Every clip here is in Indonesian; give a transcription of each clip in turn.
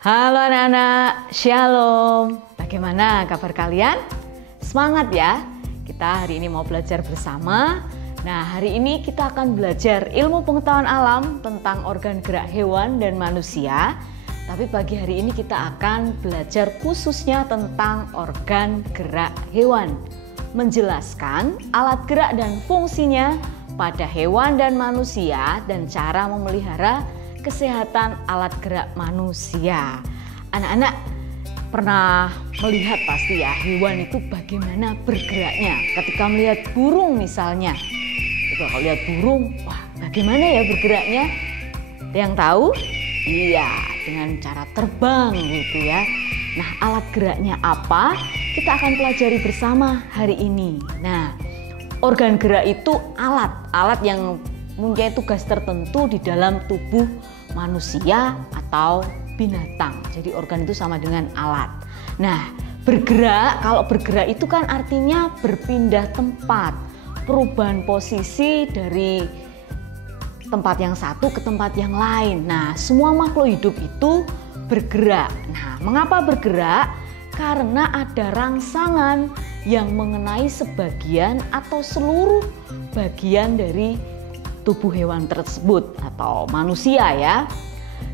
Halo anak-anak, Shalom. Bagaimana kabar kalian? Semangat ya. Kita hari ini mau belajar bersama. Nah, hari ini kita akan belajar ilmu pengetahuan alam tentang organ gerak hewan dan manusia. Tapi pagi hari ini kita akan belajar khususnya tentang organ gerak hewan. Menjelaskan alat gerak dan fungsinya pada hewan dan manusia dan cara memelihara kesehatan alat gerak manusia. Anak-anak pernah melihat pasti ya hewan itu bagaimana bergeraknya. Ketika melihat burung misalnya, kalau lihat burung, wah bagaimana ya bergeraknya? Ada yang tahu? Iya, dengan cara terbang gitu ya. Nah, alat geraknya apa? Kita akan pelajari bersama hari ini. Nah, organ gerak itu alat yang mempunyai tugas tertentu di dalam tubuh manusia atau binatang. Jadi organ itu sama dengan alat. Nah, bergerak, kalau bergerak itu kan artinya berpindah tempat, perubahan posisi dari tempat yang satu ke tempat yang lain. Nah, semua makhluk hidup itu bergerak. Nah, mengapa bergerak? Karena ada rangsangan yang mengenai sebagian atau seluruh bagian dari tubuh hewan tersebut atau manusia ya.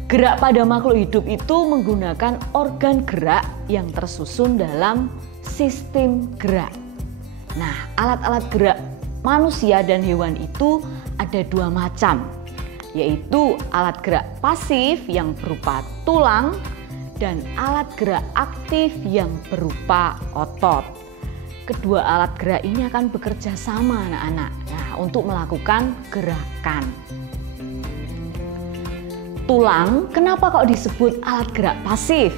Gerak pada makhluk hidup itu menggunakan organ gerak yang tersusun dalam sistem gerak. Nah, alat-alat gerak manusia dan hewan itu ada dua macam, yaitu alat gerak pasif yang berupa tulang dan alat gerak aktif yang berupa otot. Kedua alat gerak ini akan bekerja sama anak-anak untuk melakukan gerakan. Tulang, kenapa kok disebut alat gerak pasif?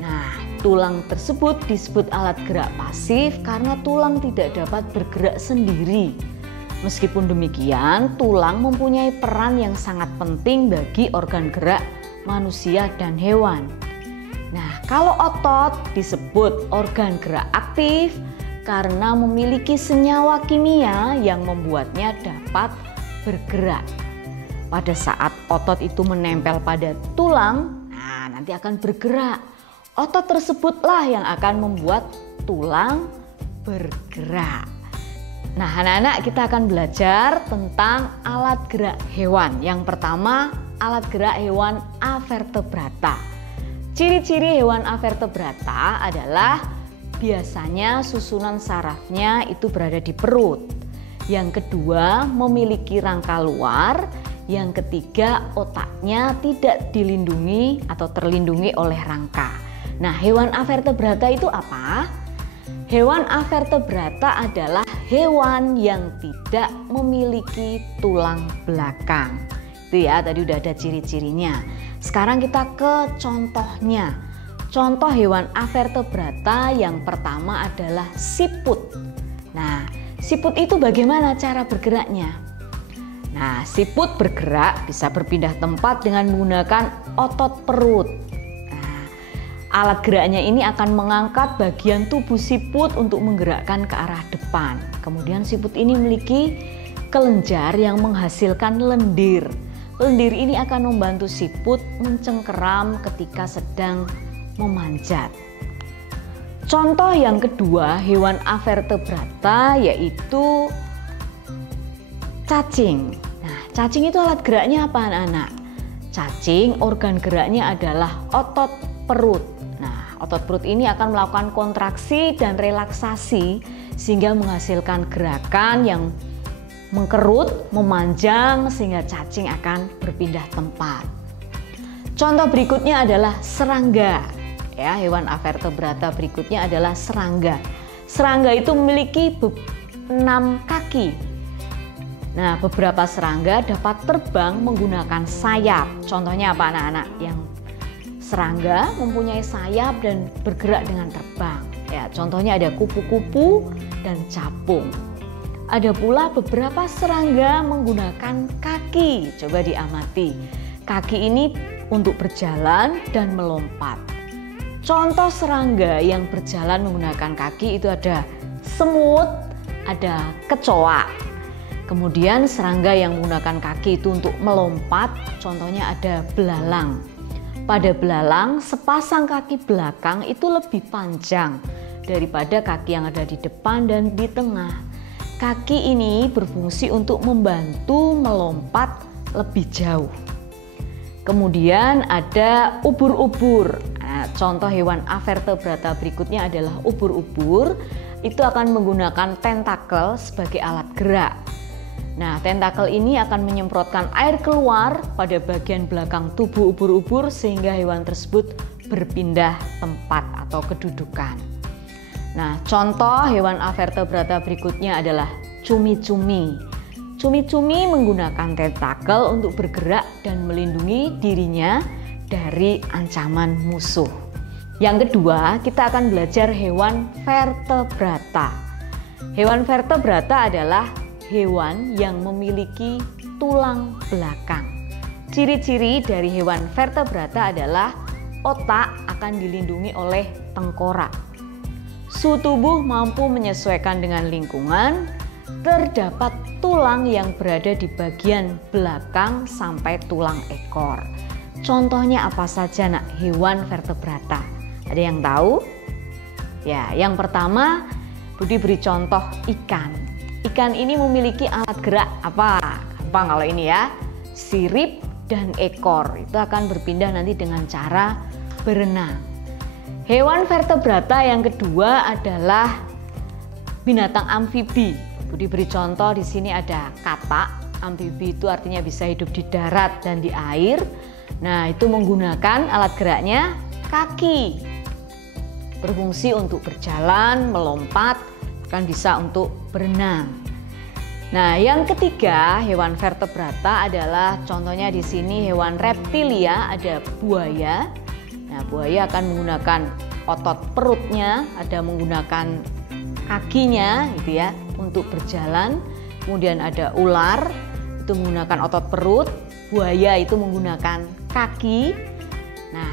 Nah, tulang tersebut disebut alat gerak pasif karena tulang tidak dapat bergerak sendiri. Meskipun demikian, tulang mempunyai peran yang sangat penting bagi organ gerak manusia dan hewan. Nah, kalau otot disebut organ gerak aktif karena memiliki senyawa kimia yang membuatnya dapat bergerak. Pada saat otot itu menempel pada tulang, nah nanti akan bergerak. Otot tersebutlah yang akan membuat tulang bergerak. Nah, anak-anak kita akan belajar tentang alat gerak hewan. Yang pertama, alat gerak hewan avertebrata. Ciri-ciri hewan avertebrata adalah biasanya susunan sarafnya itu berada di perut. Yang kedua, memiliki rangka luar. Yang ketiga, otaknya tidak dilindungi atau terlindungi oleh rangka. Nah, hewan avertebrata itu apa? Hewan avertebrata adalah hewan yang tidak memiliki tulang belakang. Itu ya, tadi udah ada ciri-cirinya. Sekarang kita ke contohnya. Contoh hewan avertebrata yang pertama adalah siput. Nah, siput itu bagaimana cara bergeraknya? Nah, siput bergerak bisa berpindah tempat dengan menggunakan otot perut. Nah, alat geraknya ini akan mengangkat bagian tubuh siput untuk menggerakkan ke arah depan. Kemudian siput ini memiliki kelenjar yang menghasilkan lendir. Lendir ini akan membantu siput mencengkeram ketika sedang memanjat. Contoh yang kedua hewan avertebrata yaitu cacing. Nah, cacing itu alat geraknya apa anak-anak? Cacing organ geraknya adalah otot perut. Nah, otot perut ini akan melakukan kontraksi dan relaksasi sehingga menghasilkan gerakan yang mengkerut, memanjang sehingga cacing akan berpindah tempat. Contoh berikutnya adalah serangga. Ya, hewan avertebrata berikutnya adalah serangga. Serangga itu memiliki 6 kaki. Nah, beberapa serangga dapat terbang menggunakan sayap. Contohnya apa anak-anak? Yang serangga mempunyai sayap dan bergerak dengan terbang. Ya, contohnya ada kupu-kupu dan capung. Ada pula beberapa serangga menggunakan kaki. Coba diamati. Kaki ini untuk berjalan dan melompat. Contoh serangga yang berjalan menggunakan kaki itu ada semut, ada kecoa. Kemudian serangga yang menggunakan kaki itu untuk melompat, contohnya ada belalang. Pada belalang, sepasang kaki belakang itu lebih panjang daripada kaki yang ada di depan dan di tengah. Kaki ini berfungsi untuk membantu melompat lebih jauh. Kemudian ada ubur-ubur. Nah, contoh hewan avertebrata berikutnya adalah ubur-ubur. Itu akan menggunakan tentakel sebagai alat gerak. Nah, tentakel ini akan menyemprotkan air keluar pada bagian belakang tubuh ubur-ubur sehingga hewan tersebut berpindah tempat atau kedudukan. Nah, contoh hewan avertebrata berikutnya adalah cumi-cumi. Cumi-cumi menggunakan tentakel untuk bergerak dan melindungi dirinya dari ancaman musuh. Yang kedua, kita akan belajar hewan vertebrata. Hewan vertebrata adalah hewan yang memiliki tulang belakang. Ciri-ciri dari hewan vertebrata adalah otak akan dilindungi oleh tengkorak. Suhu tubuh mampu menyesuaikan dengan lingkungan. Terdapat tulang yang berada di bagian belakang sampai tulang ekor. Contohnya apa saja nak hewan vertebrata? Ada yang tahu? Ya, yang pertama Budi beri contoh ikan. Ikan ini memiliki alat gerak apa? Gampang kalau ini ya. Sirip dan ekor. Itu akan berpindah nanti dengan cara berenang. Hewan vertebrata yang kedua adalah binatang amfibi. Budi beri contoh di sini ada katak. Amfibi itu artinya bisa hidup di darat dan di air. Nah, itu menggunakan alat geraknya kaki. Berfungsi untuk berjalan, melompat, kan bisa untuk berenang. Nah, yang ketiga hewan vertebrata adalah contohnya di sini hewan reptilia, ada buaya. Nah, buaya akan menggunakan otot perutnya, ada menggunakan kakinya gitu ya untuk berjalan. Kemudian ada ular, itu menggunakan otot perut, buaya itu menggunakan kaki. Nah,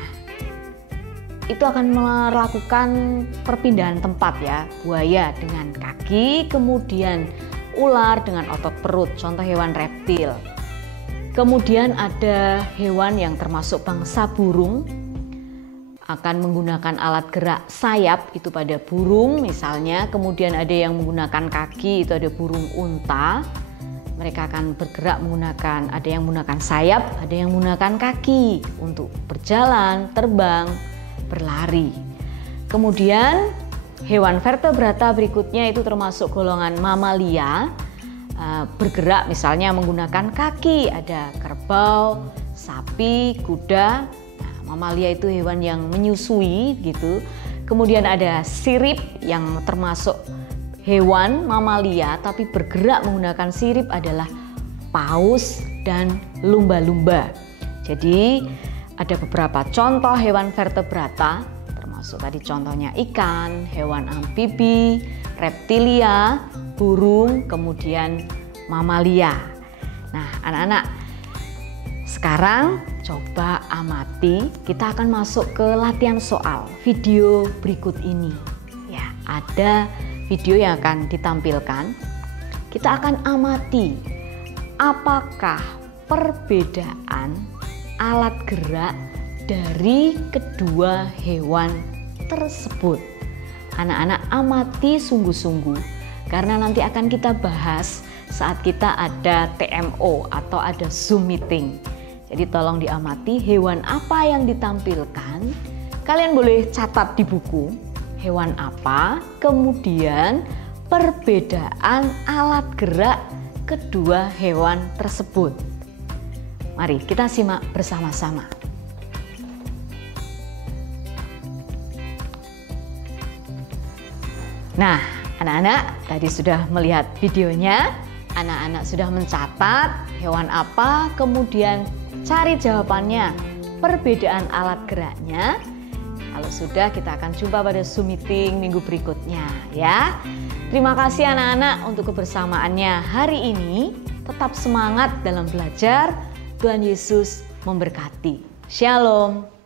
itu akan melakukan perpindahan tempat ya, buaya dengan kaki, kemudian ular dengan otot perut, contoh hewan reptil. Kemudian ada hewan yang termasuk bangsa burung, akan menggunakan alat gerak sayap itu pada burung misalnya, kemudian ada yang menggunakan kaki, itu ada burung unta. Mereka akan bergerak menggunakan, ada yang menggunakan sayap, ada yang menggunakan kaki untuk berjalan, terbang, berlari. Kemudian hewan vertebrata berikutnya itu termasuk golongan mamalia, bergerak misalnya menggunakan kaki, ada kerbau, sapi, kuda. Nah, mamalia itu hewan yang menyusui gitu. Kemudian ada sirip yang termasuk hewan mamalia tapi bergerak menggunakan sirip adalah paus dan lumba-lumba. Jadi ada beberapa contoh hewan vertebrata, termasuk tadi contohnya ikan, hewan amfibi, reptilia, burung, kemudian mamalia. Nah, anak-anak, sekarang coba amati, kita akan masuk ke latihan soal video berikut ini. Ya, ada video yang akan ditampilkan. Kita akan amati apakah perbedaan alat gerak dari kedua hewan tersebut. Anak-anak amati sungguh-sungguh karena nanti akan kita bahas saat kita ada TMO atau ada Zoom meeting. Jadi tolong diamati hewan apa yang ditampilkan. Kalian boleh catat di buku hewan apa, kemudian perbedaan alat gerak kedua hewan tersebut. Mari kita simak bersama-sama. Nah, anak-anak tadi sudah melihat videonya. Anak-anak sudah mencatat hewan apa, kemudian cari jawabannya, perbedaan alat geraknya. Kalau sudah, kita akan jumpa pada Zoom meeting minggu berikutnya ya. Terima kasih anak-anak untuk kebersamaannya hari ini. Tetap semangat dalam belajar. Tuhan Yesus memberkati. Shalom.